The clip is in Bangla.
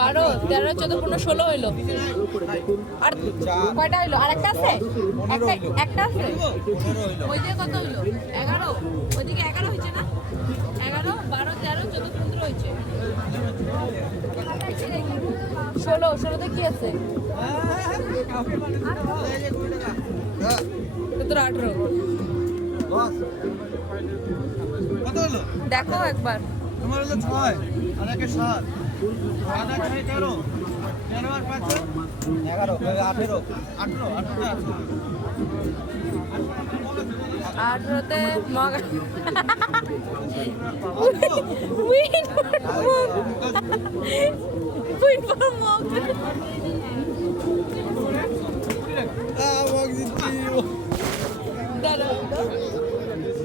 বারো, 13, 14, 15, 16 হইলো। আর কয়টা হইলো? আর একটা আছে, একটা আছে। ওইদিকে কত হইলো? 11। ওইদিকে 11 হয়েছে না? 11, 12, 13, 14, 15 হয়েছে। 16তে কি আছে? 18। দেখো একবার। তোমার হলো 6 আর একে 7 7 আর 6 13 13 আর 5 11 18 18তে মগ উইন ফর মগ